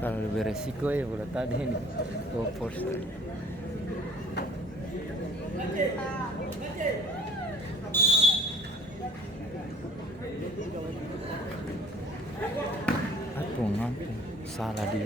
Kalau lebih resiko ya bola tadi ini go post. Ampun, salah dia.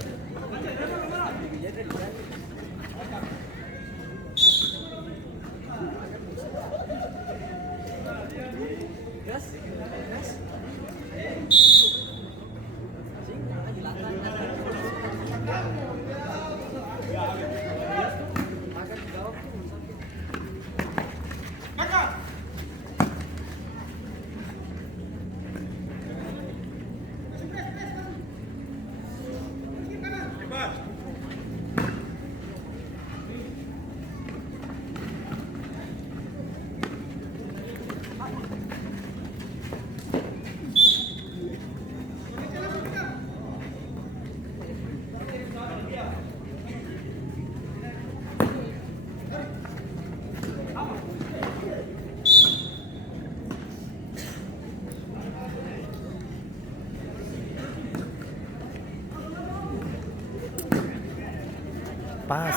Pas.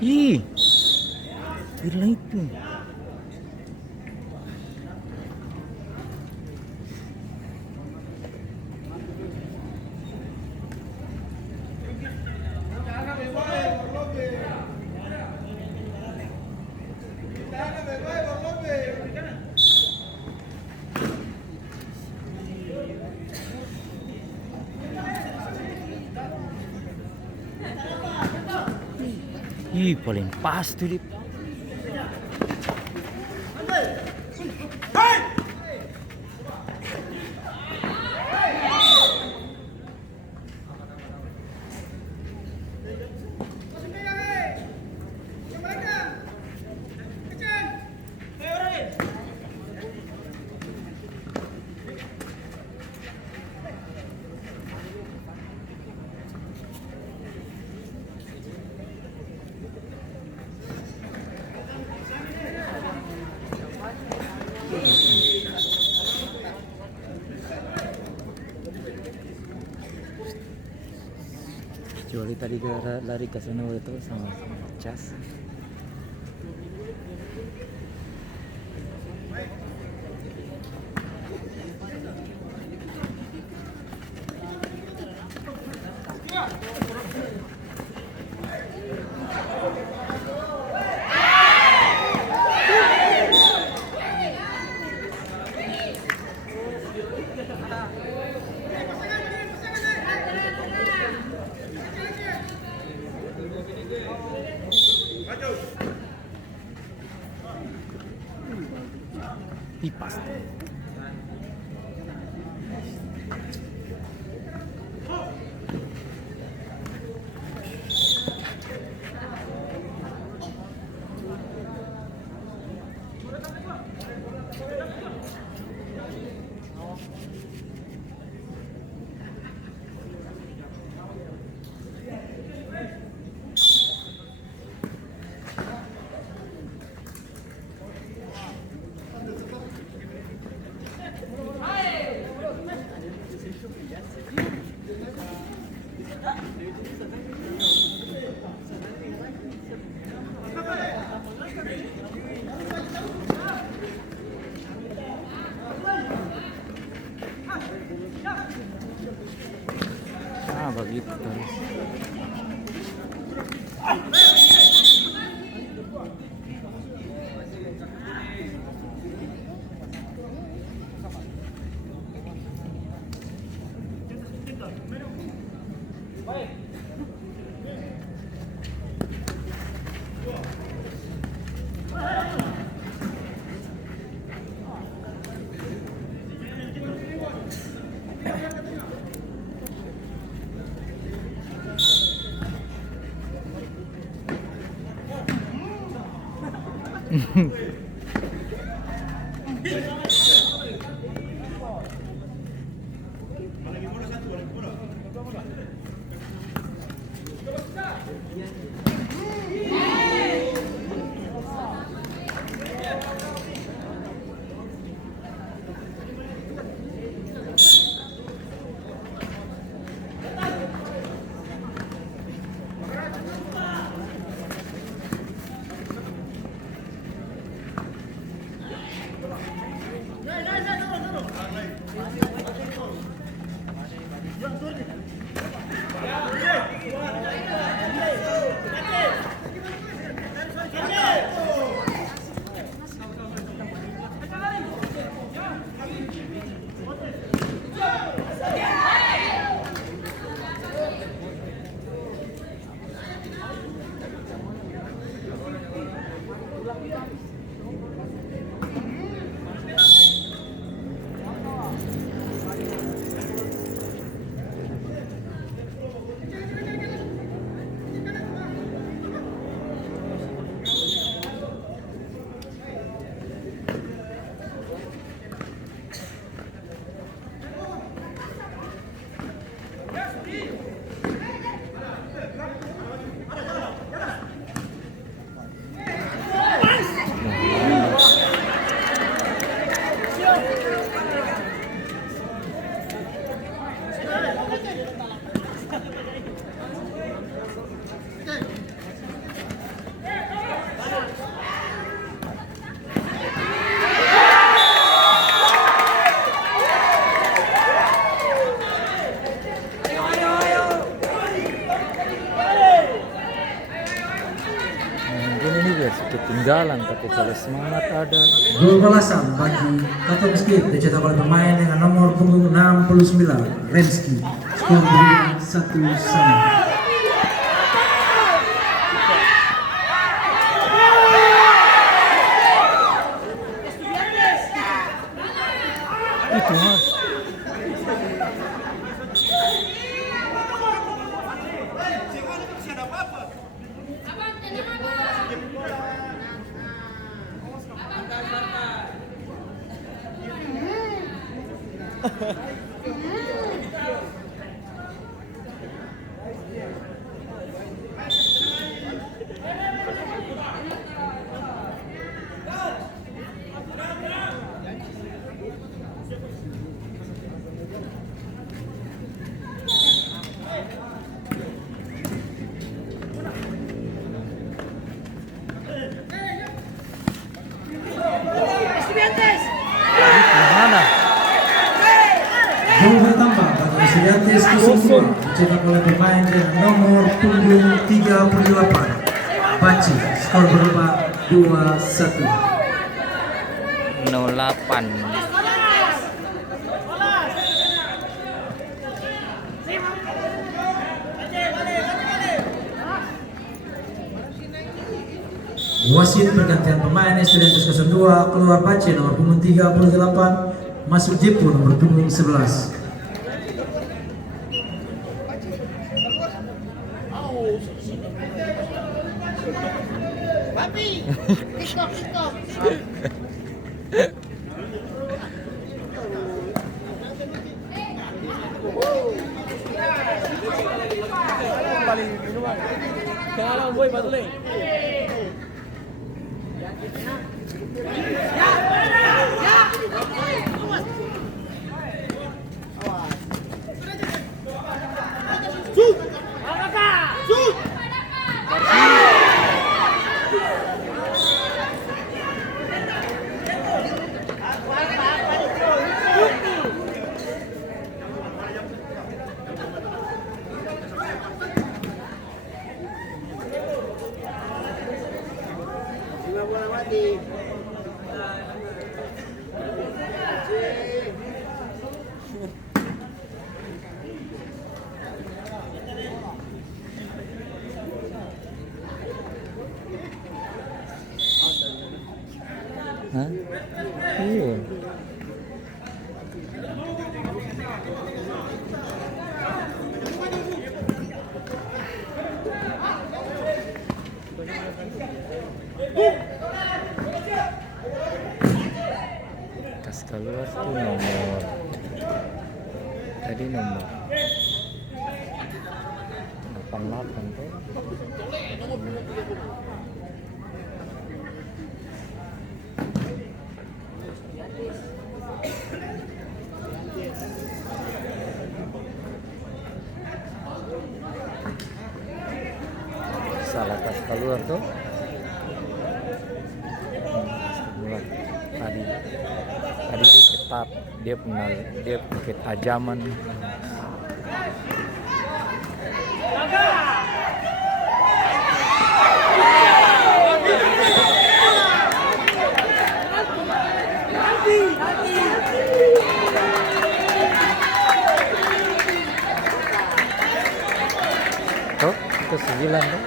Ih, gila itu. Ih, paling pas tuh dia. Kecuali tadi dia lari ke sana itu sama cas. Pipas. Begitu terus. Ketinggalan tapi kalau semangat ada. Gol balasan bagi Kato Meski dicetak oleh pemain dengan nomor punggung 69 Renski. Skor 1-1. Itu mas. Mana? Gol bertambah bagi Estudiantes 02 dicetak oleh pemain dengan nomor punggung 38 Baci. Skor berubah 2-1. 08. Wasit pergantian pemain Estudiantes 02 keluar Baci nomor punggung 38 masuk Jepo nomor punggung 11. Hah? Iya. Kas keluar tuh nomor. Tadi nomor 88 tuh. Salah tas keluar tuh. Keluar. Tadi dia ketat, dia pakai tajaman. Tuh, itu 9 tuh.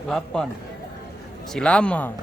Delapan. Si lama.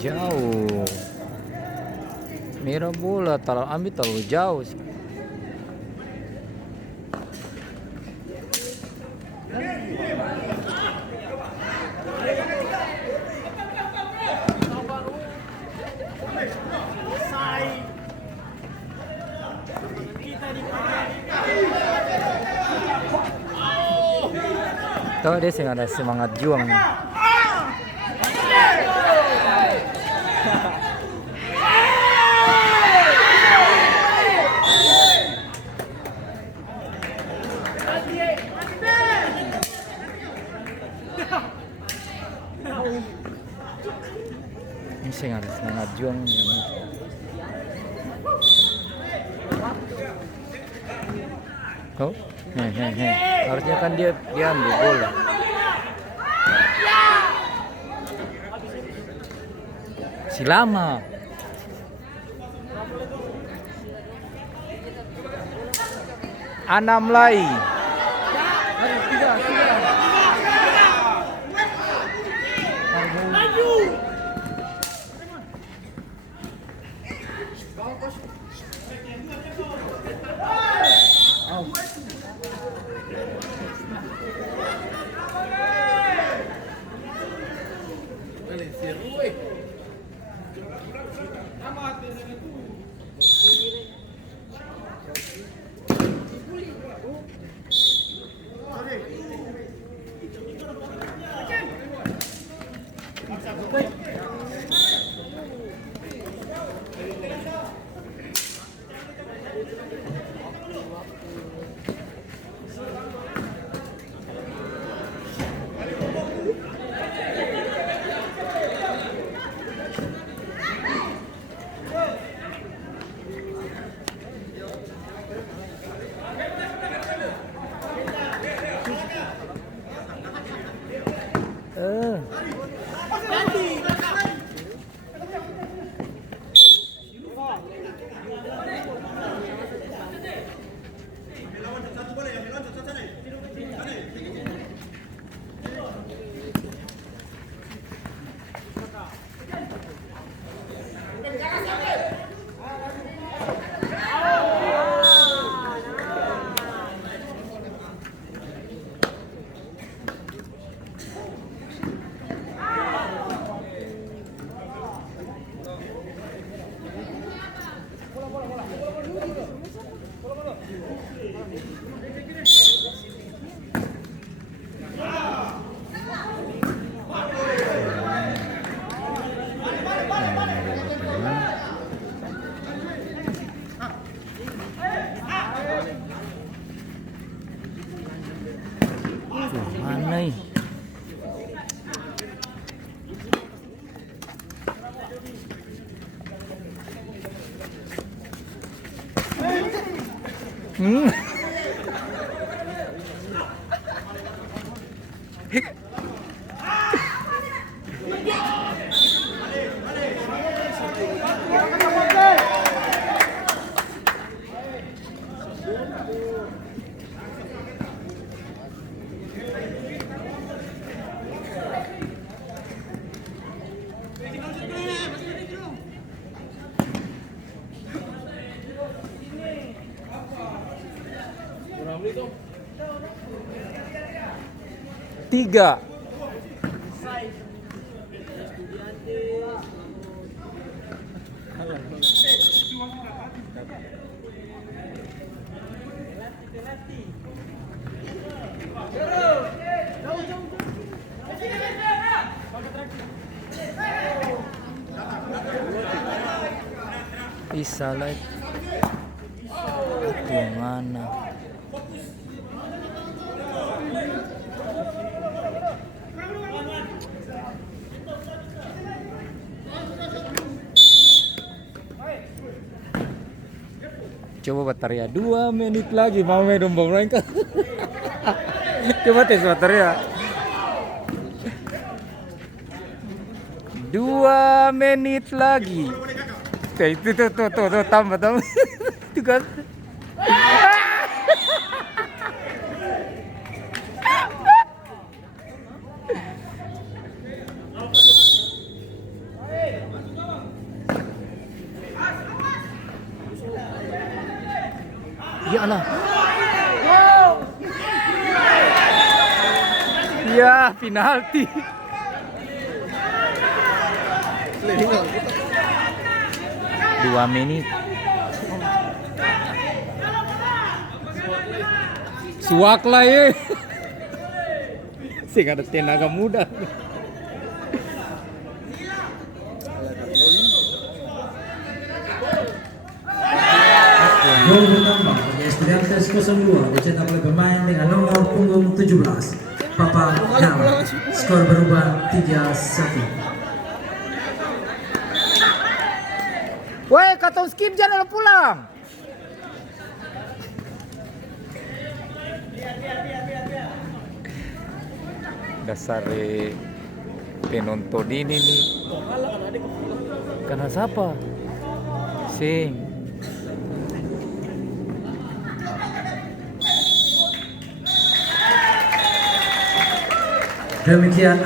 Jauh. Merah bola ambil terlalu jauh sih. Tahu dia sih ada semangat juang. Ini sih ada semangat juang yang oh, harusnya kan dia ambil bola. Si lama. Anam lagi. Mana nih? Tiga. Bisa lah. Itu mana? Coba bateria 2 menit lagi mau main domba mereka. Coba tes bateria 2 menit lagi. Tuh tambah itu kan. Ya Allah. Ya, penalti. Dua menit. Suak lah ya. Sih ada tenaga muda. Gol bertambah bagi Estudiantes 02 dicetak oleh pemain dengan nomor punggung 17 Papa Nama. Skor berubah 3-1. Woi, kata skip jangan pulang. Dasar penonton ini nih. Karena siapa? Sing. Demikian